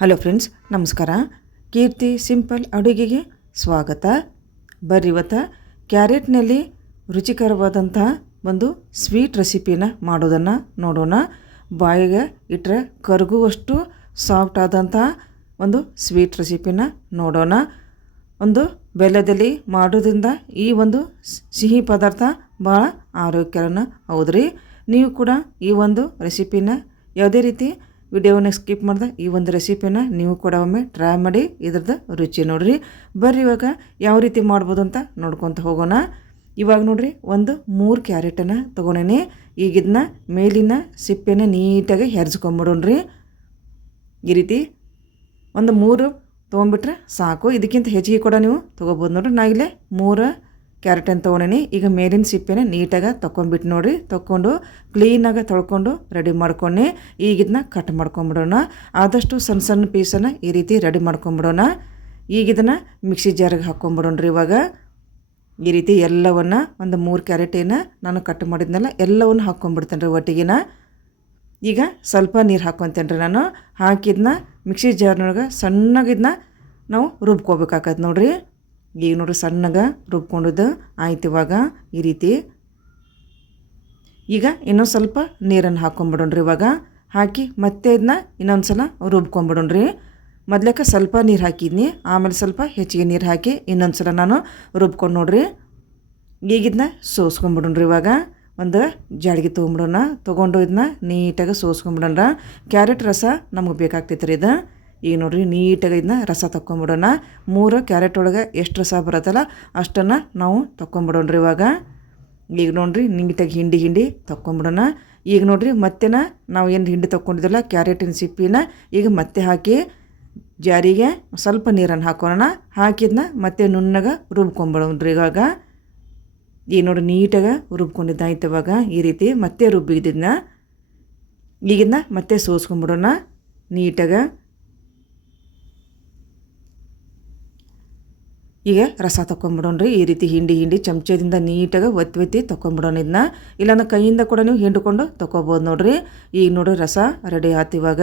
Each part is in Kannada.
ಹಲೋ ಫ್ರೆಂಡ್ಸ್, ನಮಸ್ಕಾರ. ಕೀರ್ತಿ ಸಿಂಪಲ್ ಅಡುಗೆಗೆ ಸ್ವಾಗತ. ಬರ್ರಿ ಇವತ್ತು ಕ್ಯಾರೆಟ್ನಲ್ಲಿ ರುಚಿಕರವಾದಂತಹ ಒಂದು ಸ್ವೀಟ್ ರೆಸಿಪಿನ ಮಾಡೋದನ್ನು ನೋಡೋಣ. ಬಾಯಿಗೆ ಇಟ್ಟರೆ ಕರಗುವಷ್ಟು ಸಾಫ್ಟ್ ಆದಂಥ ಒಂದು ಸ್ವೀಟ್ ರೆಸಿಪಿನ ನೋಡೋಣ. ಒಂದು ಬೆಲ್ಲದಲ್ಲಿ ಮಾಡೋದ್ರಿಂದ ಈ ಒಂದು ಸಿಹಿ ಪದಾರ್ಥ ಭಾಳ ಆರೋಗ್ಯಕರನ, ಹೌದ್ರಿ? ನೀವು ಕೂಡ ಈ ಒಂದು ರೆಸಿಪಿನ ಯಾವುದೇ ರೀತಿ ವಿಡಿಯೋನ ಸ್ಕಿಪ್ ಮಾಡ್ದೆ ಈ ಒಂದು ರೆಸಿಪಿನ ನೀವು ಕೂಡ ಒಮ್ಮೆ ಟ್ರೈ ಮಾಡಿ ಇದ್ರದ್ದು ರುಚಿ ನೋಡ್ರಿ. ಬರ್ರಿ ಇವಾಗ ಯಾವ ರೀತಿ ಮಾಡ್ಬೋದು ಅಂತ ನೋಡ್ಕೊತ ಹೋಗೋಣ. ಇವಾಗ ನೋಡಿರಿ ಒಂದು ಮೂರು ಕ್ಯಾರೆಟನ್ನು ತೊಗೊಂಡೇನಿ. ಈಗ ಇದನ್ನ ಮೇಲಿನ ಸಿಪ್ಪೆನ ನೀಟಾಗಿ ಹೆರ್ಸ್ಕೊಂಬಿಡೋಣ್ರಿ. ಈ ರೀತಿ ಒಂದು ಮೂರು ತೊಗೊಂಬಿಟ್ರೆ ಸಾಕು. ಇದಕ್ಕಿಂತ ಹೆಚ್ಚಿಗೆ ಕೂಡ ನೀವು ತೊಗೋಬೋದು ನೋಡಿರಿ. ನಾ ಇಲ್ಲೇ ಮೂರು ಕ್ಯಾರೆಟನ್ನು ತೊಗೊಂಡಿನಿ. ಈಗ ಮೇಲಿನ ಸಿಪ್ಪೆನ ನೀಟಾಗಿ ತೊಗೊಂಡ್ಬಿಟ್ಟು ನೋಡಿ ತೊಗೊಂಡು ಕ್ಲೀನಾಗಿ ತೊಳ್ಕೊಂಡು ರೆಡಿ ಮಾಡ್ಕೊಂಡು ಈಗ ಇದನ್ನ ಕಟ್ ಮಾಡ್ಕೊಂಬಿಡೋಣ. ಆದಷ್ಟು ಸಣ್ಣ ಸಣ್ಣ ಪೀಸನ್ನು ಈ ರೀತಿ ರೆಡಿ ಮಾಡ್ಕೊಂಬಿಡೋಣ. ಈಗ ಇದನ್ನು ಮಿಕ್ಸಿ ಜಾರಿಗೆ ಹಾಕ್ಕೊಂಬಿಡೋಣ್ರಿ ಇವಾಗ. ಈ ರೀತಿ ಎಲ್ಲವನ್ನ ಒಂದು ಮೂರು ಕ್ಯಾರೆಟೇನ ನಾನು ಕಟ್ ಮಾಡಿದ್ನಲ್ಲ, ಎಲ್ಲವನ್ನು ಹಾಕ್ಕೊಂಬಿಡ್ತೇನೆ ರೀ ಒಟ್ಟಿಗೆನ. ಈಗ ಸ್ವಲ್ಪ ನೀರು ಹಾಕ್ಕೊತೇನೆ ರೀ ನಾನು ಹಾಕಿದ್ನ ಮಿಕ್ಸಿ ಜಾರ್ನೊಳಗೆ ಸಣ್ಣಗಿದ್ನ ನಾವು ರುಬ್ಕೋಬೇಕಾಗತ್ತೆ ನೋಡ್ರಿ. ಈಗ ನೋಡ್ರಿ ಸಣ್ಣಗೆ ರುಬ್ಕೊಂಡಿದ್ದು ಆಯ್ತು ಇವಾಗ ಈ ರೀತಿ. ಈಗ ಇನ್ನೊಂದು ಸ್ವಲ್ಪ ನೀರನ್ನು ಹಾಕ್ಕೊಂಬಿಡೋಣ್ರಿ ಇವಾಗ. ಹಾಕಿ ಮತ್ತೆ ಇದನ್ನ ಇನ್ನೊಂದು ಸಲ ರುಬ್ಕೊಂಬಿಡೋಣ್ರಿ. ಮೊದ್ಲಕ್ಕೆ ಸ್ವಲ್ಪ ನೀರು ಹಾಕಿದ್ನಿ, ಆಮೇಲೆ ಸ್ವಲ್ಪ ಹೆಚ್ಚಿಗೆ ನೀರು ಹಾಕಿ ಇನ್ನೊಂದು ಸಲ ನಾನು ರುಬ್ಕೊಂಡು ನೋಡ್ರಿ. ಈಗ ಇದನ್ನ ಸೋಸ್ಕೊಂಬಿಡೋಣ್ರಿ ಇವಾಗ. ಒಂದು ಜಾಡಿಗೆ ತೊಗೊಂಬಿಡೋಣ, ತೊಗೊಂಡು ಇದನ್ನ ನೀಟಾಗಿ ಸೋಸ್ಕೊಂಬಿಡೋಣ ಕ್ಯಾರೆಟ್ ರಸ ನಮಗೆ ಬೇಕಾಗ್ತೈತೆ ರೀ ಇದು. ಈಗ ನೋಡಿರಿ ನೀಟಾಗಿ ಇದನ್ನ ರಸ ತಕ್ಕೊಂಬಿಡೋಣ. ಮೂರು ಕ್ಯಾರೆಟ್ ಒಳಗೆ ಎಷ್ಟು ರಸ ಬರುತ್ತಲ್ಲ ಅಷ್ಟನ್ನು ನಾವು ತಕ್ಕೊಂಬಿಡೋಣ್ರಿ ಇವಾಗ. ಈಗ ನೋಡ್ರಿ ನೀಟಾಗಿ ಹಿಂಡಿ ಹಿಂಡಿ ತಕ್ಕೊಂಬಿಡೋಣ. ಈಗ ನೋಡ್ರಿ ಮತ್ತೆನ ನಾವು ಏನು ಹಿಂಡಿ ತಕ್ಕೊಂಡಿದ್ದಲ್ಲ ಕ್ಯಾರೆಟಿನ ಸಿಪ್ಪಿನ ಈಗ ಮತ್ತೆ ಹಾಕಿ ಜಾರಿಗೆ ಸ್ವಲ್ಪ ನೀರನ್ನು ಹಾಕೋಣ. ಹಾಕಿದ್ನ ಮತ್ತೆ ನುಣ್ಣಗೆ ರುಬ್ಕೊಂಬಿಡೋಣ್ರಿ ಇವಾಗ. ಈಗ ನೋಡಿ ನೀಟಾಗಿ ರುಬ್ಕೊಂಡಿದ್ದಾಯ್ತು ಇವಾಗ ಈ ರೀತಿ ಮತ್ತೆ ರುಬ್ಬಿದ್ದನ್ನ ಈಗಿದ್ನ ಮತ್ತೆ ಸೋಸ್ಕೊಂಬಿಡೋಣ. ನೀಟಾಗಿ ಈಗ ರಸ ತಗೊಂಬಿಡೋಣ್ರಿ ಈ ರೀತಿ ಹಿಂಡಿ ಹಿಂಡಿ ಚಮಚದಿಂದ ನೀಟಾಗಿ ಒತ್ತಿ ಒತ್ತಿ ತಗೊಂಬಿಡೋಣ ಇದನ್ನ. ಇಲ್ಲಾಂದ್ರೆ ಕೈಯಿಂದ ಕೂಡ ನೀವು ಹಿಂಡ್ಕೊಂಡು ತಗೋಬೋದು ನೋಡ್ರಿ. ಈಗ ನೋಡ್ರಿ ರಸ ರೆಡಿ ಆಯ್ತು ಇವಾಗ.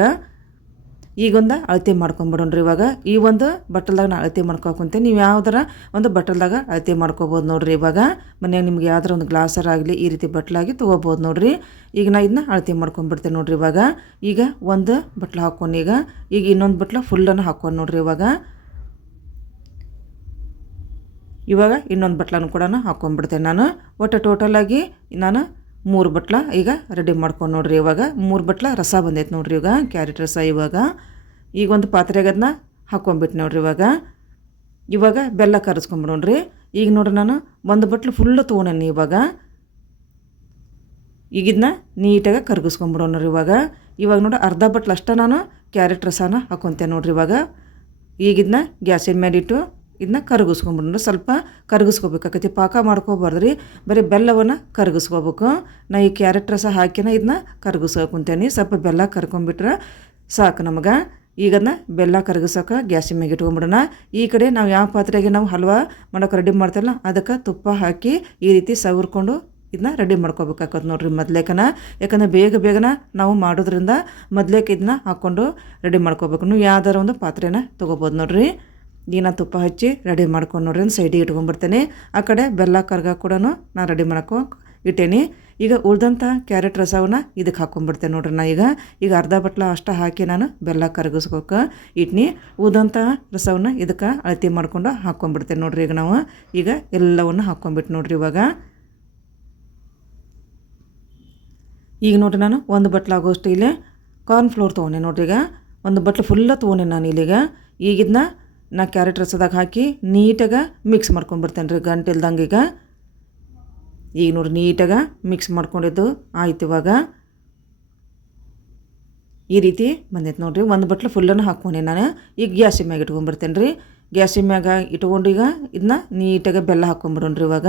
ಈಗೊಂದು ಅಳತೆ ಮಾಡ್ಕೊಂಬಿಡೋಣ್ರಿ ಇವಾಗ. ಈ ಒಂದು ಬಟ್ಟಲ್ದಾಗ ನಾ ಅಳತೆ ಮಾಡ್ಕೊಂತೆ ನೀವು ಯಾವ್ದಾರ ಒಂದು ಬಟ್ಟಲ್ದಾಗ ಅಳತೆ ಮಾಡ್ಕೊಬೋದು ನೋಡ್ರಿ ಇವಾಗ. ಮನೆಯಾಗ ನಿಮ್ಗೆ ಯಾವ್ದಾರ ಒಂದು ಗ್ಲಾಸರ್ ಆಗಲಿ ಈ ರೀತಿ ಬಟ್ಲಾಗಿ ತೊಗೋಬೋದು ನೋಡ್ರಿ. ಈಗ ನಾ ಇದನ್ನ ಅಳತೆ ಮಾಡ್ಕೊಂಡ್ಬಿಡ್ತೇನೆ ನೋಡ್ರಿ ಇವಾಗ. ಈಗ ಒಂದು ಬಟ್ಲು ಹಾಕ್ಕೊಂಡು ಈಗ. ಈಗ ಇನ್ನೊಂದು ಬಟ್ಲ ಫುಲ್ಲನ್ನು ಹಾಕ್ಕೊಂಡು ನೋಡ್ರಿ ಇವಾಗ. ಇವಾಗ ಇನ್ನೊಂದು ಬಟ್ಲನ್ನು ಕೂಡ ಹಾಕ್ಕೊಂಡ್ಬಿಡ್ತೇನೆ ನಾನು. ಒಟ್ಟು ಟೋಟಲಾಗಿ ನಾನು ಮೂರು ಬಟ್ಲ ಈಗ ರೆಡಿ ಮಾಡ್ಕೊಂಡು ನೋಡ್ರಿ ಇವಾಗ. ಮೂರು ಬಟ್ಲ ರಸ ಬಂದೈತೆ ನೋಡ್ರಿ ಇವಾಗ ಕ್ಯಾರೆಟ್ ರಸ ಇವಾಗ. ಈಗ ಒಂದು ಪಾತ್ರೆಗೆ ಅದನ್ನ ಹಾಕ್ಕೊಂಬಿಟ್ಟು ನೋಡ್ರಿ ಇವಾಗ. ಇವಾಗ ಬೆಲ್ಲ ಕರೆಸ್ಕೊಂಬಿಡೋಣ್ರಿ ಈಗ ನೋಡ್ರಿ ನಾನು ಒಂದು ಬಟ್ಲು ಫುಲ್ಲು ತೊಗೊಂಡೇನಿ ಇವಾಗ. ಈಗ ಇದನ್ನ ನೀಟಾಗಿ ಕರಗಿಸ್ಕೊಂಬಿಡೋಣ್ರಿ ಇವಾಗ. ಇವಾಗ ನೋಡಿ ಅರ್ಧ ಬಟ್ಲು ಅಷ್ಟೇ ನಾನು ಕ್ಯಾರೆಟ್ ರಸನ ಹಾಕ್ಕೊತೇನೆ ನೋಡ್ರಿ ಇವಾಗ. ಈಗ ಇದನ್ನ ಗ್ಯಾಸಿನ ಮೇಲೆ ಇಟ್ಟು ಇದನ್ನ ಕರಗಿಸ್ಕೊಂಬಿಡ್ರಿ ಸ್ವಲ್ಪ ಕರಗಿಸ್ಕೋಬೇಕಾಕತಿ ಪಾಕ ಮಾಡ್ಕೋಬಾರ್ದ್ರಿ, ಬರೀ ಬೆಲ್ಲವನ್ನು ಕರಗಿಸ್ಕೋಬೇಕು. ನಾ ಈ ಕ್ಯಾರೆಟ್ ರಸ ಹಾಕಿನ ಇದನ್ನ ಕರಗಿಸ್ಕೊಂತೇನೆ ಸ್ವಲ್ಪ ಬೆಲ್ಲ ಕರ್ಕೊಂಬಿಟ್ರೆ ಸಾಕು ನಮಗೆ. ಈಗ ಅದನ್ನ ಬೆಲ್ಲ ಕರಗಿಸೋಕೆ ಗ್ಯಾಸಿನ ಮ್ಯಾಗೆ ಇಟ್ಕೊಂಡ್ಬಿಡೋಣ. ಈ ಕಡೆ ನಾವು ಯಾವ ಪಾತ್ರೆಗೆ ನಾವು ಹಲ್ವಾ ಮಾಡೋಕೆ ರೆಡಿ ಮಾಡ್ತೇವಲ್ಲ, ಅದಕ್ಕೆ ತುಪ್ಪ ಹಾಕಿ ಈ ರೀತಿ ಸವರ್ಕೊಂಡು ಇದನ್ನ ರೆಡಿ ಮಾಡ್ಕೋಬೇಕಾಗತ್ತೆ ನೋಡ್ರಿ ಮೊದ್ಲೇಕನ. ಯಾಕಂದ್ರೆ ಬೇಗ ಬೇಗನ ನಾವು ಮಾಡೋದ್ರಿಂದ ಮೊದ್ಲೇಕ ಇದನ್ನ ಹಾಕ್ಕೊಂಡು ರೆಡಿ ಮಾಡ್ಕೋಬೇಕು. ನೀವು ಯಾವ್ದಾರ ಒಂದು ಪಾತ್ರೆನ ತೊಗೋಬೋದು ನೋಡ್ರಿ. ನಾನು ತುಪ್ಪ ಹಚ್ಚಿ ರೆಡಿ ಮಾಡ್ಕೊಂಡು ನೋಡ್ರಿ ಸೈಡಿಗೆ ಇಟ್ಕೊಂಡ್ಬಿಡ್ತೇನೆ. ಆ ಕಡೆ ಬೆಲ್ಲ ಕರ್ಗ ಕೂಡ ನಾನು ರೆಡಿ ಮಾಡ್ಕೊ ಇಟ್ಟೇನಿ. ಈಗ ಉಳ್ದಂಥ ಕ್ಯಾರೆಟ್ ರಸವನ್ನು ಇದಕ್ಕೆ ಹಾಕೊಂಡ್ಬಿಡ್ತೇನೆ ನೋಡ್ರಿ ನಾ ಈಗ. ಈಗ ಅರ್ಧ ಬಟ್ಲ ಅಷ್ಟು ಹಾಕಿ ನಾನು ಬೆಲ್ಲ ಕರಗಿಸ್ಕೋಕೆ ಇಟ್ನಿ. ಉಳ್ದಂಥ ರಸವನ್ನ ಇದಕ್ಕೆ ಅಳತೆ ಮಾಡ್ಕೊಂಡು ಹಾಕ್ಕೊಂಡ್ಬಿಡ್ತೇನೆ ನೋಡ್ರಿ ಈಗ ನಾವು. ಈಗ ಎಲ್ಲವನ್ನು ಹಾಕ್ಕೊಂಬಿಟ್ಟು ನೋಡ್ರಿ ಇವಾಗ. ಈಗ ನೋಡ್ರಿ ನಾನು ಒಂದು ಬಟ್ಲಾಗೋಷ್ಟು ಇಲ್ಲೇ ಕಾರ್ನ್ ಫ್ಲೋರ್ ತೊಗೊಂಡೆ ನೋಡ್ರಿ ಈಗ. ಒಂದು ಬಟ್ಲು ಫುಲ್ಲ ತೊಗೊಂಡೆ ನಾನು ಇಲ್ಲಿಗ. ಈಗ ಇದನ್ನ ನಾ ಕ್ಯಾರೆಟ್ ರಸದಾಗ ಹಾಕಿ ನೀಟಾಗ ಮಿಕ್ಸ್ ಮಾಡ್ಕೊಂಡ್ಬಿಡ್ತೇನೆ ರೀ ಗಂಟಿಲ್ದಂಗೆ ಈಗ. ಈಗ ನೋಡಿ ನೀಟಾಗ ಮಿಕ್ಸ್ ಮಾಡ್ಕೊಂಡಿದ್ದು ಆಯ್ತು ಇವಾಗ. ಈ ರೀತಿ ಬಂದೈತೆ ನೋಡಿರಿ, ಒಂದು ಬಟ್ಲು ಫುಲ್ಲನ್ನು ಹಾಕ್ಕೊಂಡೆ ನಾನು. ಈಗ ಗ್ಯಾಸಿನ ಮ್ಯಾಗ ಇಟ್ಕೊಂಡ್ಬಿಡ್ತೇನೆ ರೀ ಗ್ಯಾಸಿನ ಮ್ಯಾಗ ಇಟ್ಕೊಂಡು ಈಗ ಇದನ್ನ ನೀಟಾಗಿ ಬೆಲ್ಲ ಹಾಕ್ಕೊಂಬಿಡೋಣ್ರಿ ಇವಾಗ.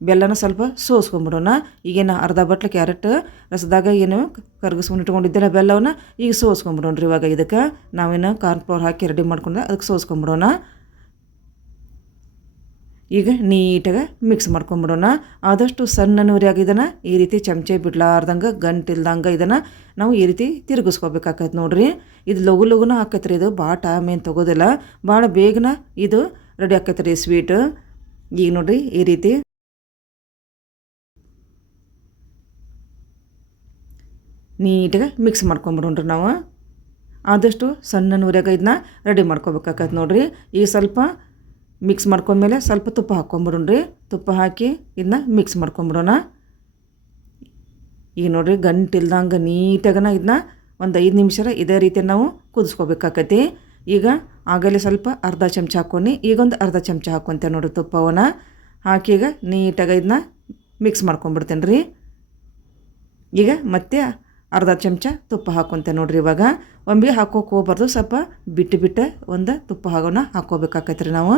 ಬೆಲ್ಲನ ಸ್ವಲ್ಪ ಸೋಸ್ಕೊಂಡ್ಬಿಡೋಣ ಈಗೇನು ಅರ್ಧ ಬಟ್ಲು ಕ್ಯಾರೆಟ್, ರಸದಾಗ ಏನು ಕರ್ಗಿಸ್ಕೊಂಡು ಇಟ್ಕೊಂಡಿದ್ದೆಲ್ಲ ಬೆಲ್ಲವನ್ನು, ಈಗ ಸೋಸ್ಕೊಂಬಿಡೋಣ್ರಿ ಇವಾಗ ಇದಕ್ಕೆ. ನಾವೇನು ಕಾರ್ನ್ ಫ್ಲೋರ್ ಹಾಕಿ ರೆಡಿ ಮಾಡ್ಕೊಂಡು ಅದಕ್ಕೆ ಸೋಸ್ಕೊಂಬಿಡೋಣ. ಈಗ ನೀಟಾಗಿ ಮಿಕ್ಸ್ ಮಾಡ್ಕೊಂಬಿಡೋಣ. ಆದಷ್ಟು ಸಣ್ಣ ನೂರಿಯಾಗಿ ಇದನ್ನು ಈ ರೀತಿ ಚಮಚೆ ಬಿಡ್ಲಾರ್ದಂಗೆ ಗಂಟಿಲ್ದಂಗೆ ಇದನ್ನು ನಾವು ಈ ರೀತಿ ತಿರುಗಿಸ್ಕೋಬೇಕಾಗತ್ತೆ ನೋಡ್ರಿ. ಇದು ಲಘು ಲಘುನ ರೀ ಇದು, ಭಾಳ ಟೈಮ್ ಏನು ತೊಗೋದಿಲ್ಲ. ಭಾಳ ಬೇಗನ ಇದು ರೆಡಿ ಆಕೈತೆ ರೀ ಸ್ವೀಟ್ ಈಗ ನೋಡ್ರಿ ಈ ರೀತಿ ನೀಟಾಗಿ ಮಿಕ್ಸ್ ಮಾಡ್ಕೊಂಬಿಡೋಣ್ರಿ ನಾವು. ಆದಷ್ಟು ಸಣ್ಣ ನೂರಾಗ ಇದನ್ನ ರೆಡಿ ಮಾಡ್ಕೊಬೇಕಾಗತ್ತೆ ನೋಡಿರಿ. ಈ ಸ್ವಲ್ಪ ಮಿಕ್ಸ್ ಮಾಡ್ಕೊಂಡ್ಮೇಲೆ ಸ್ವಲ್ಪ ತುಪ್ಪ ಹಾಕ್ಕೊಂಬಿಡೋಣ್ರಿ ತುಪ್ಪ ಹಾಕಿ ಇದನ್ನ ಮಿಕ್ಸ್ ಮಾಡ್ಕೊಂಬಿಡೋಣ. ಈಗ ನೋಡಿರಿ ಗಂಟಿಲ್ದಂಗೆ ನೀಟಾಗನ ಇದನ್ನ ಒಂದು ಐದು ನಿಮಿಷ ಇದೇ ರೀತಿ ನಾವು ಕುದಿಸ್ಕೋಬೇಕಾಕತಿ ಈಗ ಆಗಲೇ ಸ್ವಲ್ಪ ಅರ್ಧ ಚಮಚ ಹಾಕ್ಕೊಂಡು ಈಗೊಂದು ಅರ್ಧ ಚಮಚ ಹಾಕ್ಕೊತೇವೆ ನೋಡಿರಿ ತುಪ್ಪವನ್ನು. ಹಾಕಿ ಈಗ ನೀಟಾಗಿ ಇದನ್ನ ಮಿಕ್ಸ್ ಮಾಡ್ಕೊಂಬಿಡ್ತೇನೆ ರೀ ಈಗ ಮತ್ತೆ ಅರ್ಧ ಚಮಚ ತುಪ್ಪ ಹಾಕ್ಕೊಂತೆ ನೋಡ್ರಿ ಇವಾಗ. ಒಂಬಿ ಹಾಕೋಕೆ ಹೋಗ್ಬಾರ್ದು, ಸ್ವಲ್ಪ ಬಿಟ್ಟು ಬಿಟ್ಟು ಒಂದು ತುಪ್ಪ ಹಾಕೋಣ ರೀ ನಾವು.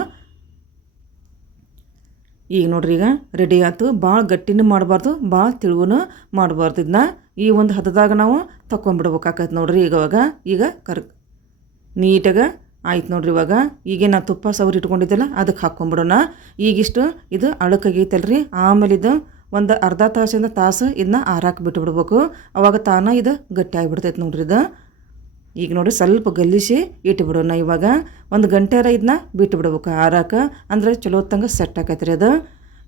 ಈಗ ನೋಡ್ರಿ ಈಗ ರೆಡಿ ಆಯ್ತು. ಭಾಳ ಗಟ್ಟಿನೂ ಮಾಡಬಾರ್ದು ಭಾಳ ತಿಳುವನು ಮಾಡಬಾರ್ದು ಇದನ್ನ ಈ ಒಂದು ಹದದಾಗ ನಾವು ತಗೊಂಡ್ಬಿಡ್ಬೇಕಾಕೈತೆ ನೋಡ್ರಿ ಈಗ ಇವಾಗ ಈಗ ಕರ್ ನೀಟಾಗ ಆಯ್ತು ನೋಡ್ರಿ ಇವಾಗ. ಈಗ ನಾ ತುಪ್ಪ ಸವರಿ ಇಟ್ಕೊಂಡಿದ್ದೆಲ್ಲ ಅದಕ್ಕೆ ಹಾಕ್ಕೊಂಬಿಡೋಣ. ಈಗಿಷ್ಟು ಇದು ಅಳಕಾಗೈತಲ್ರಿ. ಆಮೇಲೆ ಇದು ಒಂದು ಅರ್ಧ ತಾಸಿಂದ ತಾಸು ಇದನ್ನ ಆರಾಕಿ ಬಿಟ್ಬಿಡ್ಬೇಕು. ಅವಾಗ ತಾನೇ ಇದು ಗಟ್ಟಿ ಆಗಿಬಿಡ್ತೈತೆ ನೋಡ್ರಿ ಇದು. ಈಗ ನೋಡಿ ಸ್ವಲ್ಪ ಗಲ್ಲಿಸಿ ಇಟ್ಬಿಡೋಣ ಇವಾಗ. ಒಂದು ಗಂಟೆರ ಇದನ್ನ ಬಿಟ್ಟು ಬಿಡ್ಬೇಕು ಆರಾಕ. ಅಂದ್ರೆ ಚಲೋ ತಂಗ ಸೆಟ್ ಆಕೈತೆ ರೀ ಅದು.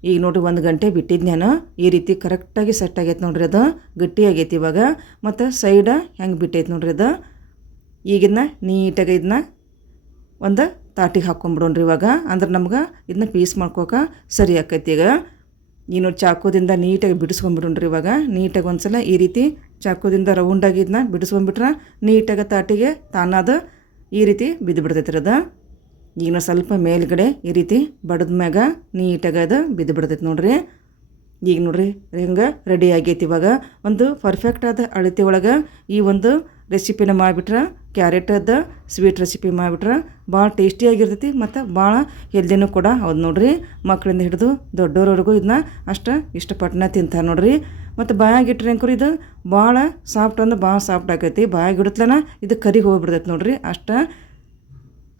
ಈಗ ನೋಡಿರಿ ಒಂದು ಗಂಟೆ ಬಿಟ್ಟಿದ್ದು ನಾನು ಈ ರೀತಿ ಕರೆಕ್ಟಾಗಿ ಸೆಟ್ ಆಗೈತೆ ನೋಡ್ರಿ ಅದು. ಗಟ್ಟಿ ಆಗೈತಿ ಇವಾಗ. ಮತ್ತು ಸೈಡ ಹೆಂಗೆ ಬಿಟ್ಟೈತೆ ನೋಡ್ರಿ ಅದು. ಈಗಿನ್ನ ನೀಟಾಗಿ ಇದನ್ನ ಒಂದು ತಾಟಿಗೆ ಹಾಕ್ಕೊಂಬಿಡೋಣ್ರಿ ಇವಾಗ. ಅಂದ್ರೆ ನಮ್ಗೆ ಇದನ್ನ ಪೀಸ್ ಮಾಡ್ಕೋಕ ಸರಿ ಆಕೈತಿ ಈಗ. ಚಾಕುದಿಂದ ಚಾಕೋದಿಂದ ನೀಟಾಗಿ ಬಿಡಿಸ್ಕೊಂಬಿಡ್ರಿ ಇವಾಗ. ನೀಟಾಗಿ ಒಂದ್ಸಲ ಈ ರೀತಿ ಚಾಕುದಿಂದ ರೌಂಡಾಗಿ ಇದನ್ನ ಬಿಡಿಸ್ಕೊಂಡ್ಬಿಟ್ರೆ ನೀಟಾಗಿ ತಾಟಿಗೆ ತಾನಾದ ಈ ರೀತಿ ಬಿದ್ದು ಬಿಡ್ತೈತಿ ಅದು ಈಗ ಸ್ವಲ್ಪ ಮೇಲ್ಗಡೆ ಈ ರೀತಿ ಬಡದ ಮ್ಯಾಗ ನೀಟಾಗಿ ಅದು ಬಿದ್ದು ಬಿಡ್ತೈತಿ ನೋಡ್ರಿ. ಈಗ ನೋಡ್ರಿ ಹೆಂಗೆ ರೆಡಿ ಆಗೈತಿ ಇವಾಗ. ಒಂದು ಪರ್ಫೆಕ್ಟ್ ಆದ ಅಳತೆ ಒಳಗೆ ಈ ಒಂದು ರೆಸಿಪಿನ ಮಾಡಿಬಿಟ್ರೆ ಕ್ಯಾರೆಟದ ಸ್ವೀಟ್ ರೆಸಿಪಿ ಮಾಡಿಬಿಟ್ರೆ ಭಾಳ ಟೇಸ್ಟಿಯಾಗಿರ್ತೈತಿ ಮತ್ತು ಭಾಳ ಹೆಲ್ದಿನೂ ಕೂಡ ಹೌದು ನೋಡ್ರಿ. ಮಕ್ಕಳಿಂದ ಹಿಡಿದು ದೊಡ್ಡವ್ರವ್ರಿಗೂ ಇದನ್ನ ಅಷ್ಟು ಇಷ್ಟಪಟ್ಟನ ತಿಂತಾರೆ ನೋಡ್ರಿ. ಮತ್ತು ಬಾಯಾಗಿಟ್ರೆ ಅಂಕರು ಇದು? ಭಾಳ ಸಾಫ್ಟ್ ಅಂದ್ರೆ ಭಾಳ ಸಾಫ್ಟ್ ಆಗೈತಿ ಬಾಯಾಗಿಡತ್ಲನ ಇದು ಕರಿಗೆ ಹೋಗ್ಬಿಡ್ತೈತಿ ನೋಡ್ರಿ. ಅಷ್ಟು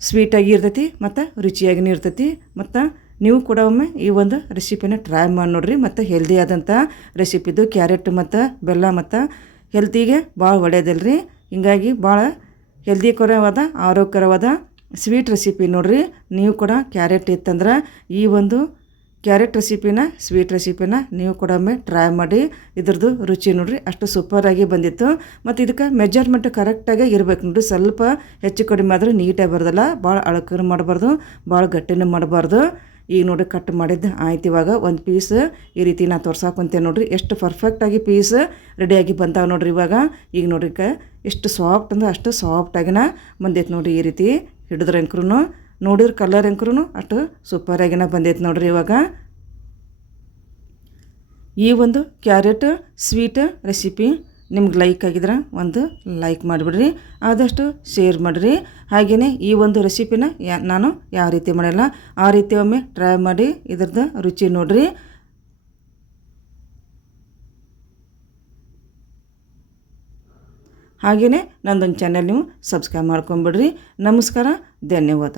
ಸ್ವೀಟಾಗಿ ಇರ್ತೈತಿ ಮತ್ತು ರುಚಿಯಾಗಿನೂ ಇರ್ತೈತಿ. ಮತ್ತು ನೀವು ಕೂಡ ಒಮ್ಮೆ ಈ ಒಂದು ರೆಸಿಪಿನ ಟ್ರೈ ಮಾಡಿ ನೋಡ್ರಿ. ಮತ್ತು ಹೆಲ್ದಿ ಆದಂಥ ರೆಸಿಪಿದು ಕ್ಯಾರೆಟ್ ಮತ್ತು ಬೆಲ್ಲ ಮತ್ತು ಹೆಲ್ತಿಗೆ ಭಾಳ ಒಳ್ಳೆಯದಲ್ರಿ ಹಿಂಗಾಗಿ ಭಾಳ ಹೆಲ್ದಿಕರವಾದ, ಆರೋಗ್ಯಕರವಾದ ಸ್ವೀಟ್ ರೆಸಿಪಿ ನೋಡ್ರಿ. ನೀವು ಕೂಡ ಕ್ಯಾರೆಟ್ ಇತ್ತಂದ್ರೆ ಈ ಒಂದು ಕ್ಯಾರೆಟ್ ರೆಸಿಪಿನ ಸ್ವೀಟ್ ರೆಸಿಪಿನ ನೀವು ಕೂಡ ಒಮ್ಮೆ ಟ್ರೈ ಮಾಡಿ, ಇದ್ರದ್ದು ರುಚಿ ನೋಡ್ರಿ. ಅಷ್ಟು ಸೂಪರಾಗಿ ಬಂದಿತ್ತು. ಮತ್ತು ಇದಕ್ಕೆ ಮೆಜರ್ಮೆಂಟ್ ಕರೆಕ್ಟಾಗಿ ಇರಬೇಕು ನೋಡ್ರಿ. ಸ್ವಲ್ಪ ಹೆಚ್ಚು ಕಡಿಮೆ ಆದ್ರೆ ನೀಟಾಗಿ ಬರೋದಲ್ಲ. ಭಾಳ ಅಳಕರು ಮಾಡಬಾರ್ದು ಭಾಳ ಗಟ್ಟಿನೂ ಮಾಡಬಾರ್ದು. ಈಗ ನೋಡ್ರಿ ಕಟ್ ಮಾಡಿದ್ದು. ಆಯ್ತು ಇವಾಗ ಒಂದು ಪೀಸ್ ಈ ರೀತಿ ನಾ ತೋರ್ಸಾಕೊಂತೇನೆ ನೋಡಿರಿ. ಎಷ್ಟು ಪರ್ಫೆಕ್ಟಾಗಿ ಪೀಸ್ ರೆಡಿಯಾಗಿ ಬಂತಾವೆ ನೋಡಿರಿ ಇವಾಗ. ಈಗ ನೋಡ್ರಿ ಎಷ್ಟು ಸಾಫ್ಟ್ ಅಂದ್ರೆ ಅಷ್ಟು ಸಾಫ್ಟಾಗಿನ ಬಂದೈತೆ ನೋಡಿರಿ ಈ ರೀತಿ ಹಿಡಿದ್ರೆ ಅಂಕ್ರೂ ನೋಡಿದ್ರೆ ಕಲರ್ ಅಂಕ್ರೂ ಅಷ್ಟು ಸೂಪರಾಗಿನ ಬಂದೈತೆ ನೋಡಿರಿ ಇವಾಗ. ಈ ಒಂದು ಕ್ಯಾರೆಟ್ ಸ್ವೀಟ್ ರೆಸಿಪಿ ನಿಮ್ಗೆ ಲೈಕ್ ಆಗಿದ್ರೆ ಒಂದು ಲೈಕ್ ಮಾಡಿಬಿಡ್ರಿ, ಆದಷ್ಟು ಶೇರ್ ಮಾಡಿರಿ. ಹಾಗೆಯೇ ಈ ಒಂದು ರೆಸಿಪಿನ ನಾನು ಯಾವ ರೀತಿ ಮಾಡಲ್ಲ, ಆ ರೀತಿ ಒಮ್ಮೆ ಟ್ರೈ ಮಾಡಿ ಇದ್ರದ್ದು ರುಚಿ ನೋಡಿರಿ. ಹಾಗೆಯೇ ನಂದೊಂದು ಚಾನೆಲ್ ನೀವು ಸಬ್ಸ್ಕ್ರೈಬ್ ಮಾಡ್ಕೊಂಬಿಡ್ರಿ. ನಮಸ್ಕಾರ, ಧನ್ಯವಾದ.